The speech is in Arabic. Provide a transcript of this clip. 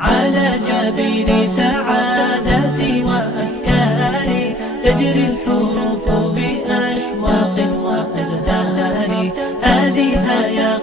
على جبين سعادتي وأفكاري تجري الحروف بأشواق وأزهار، هذه يا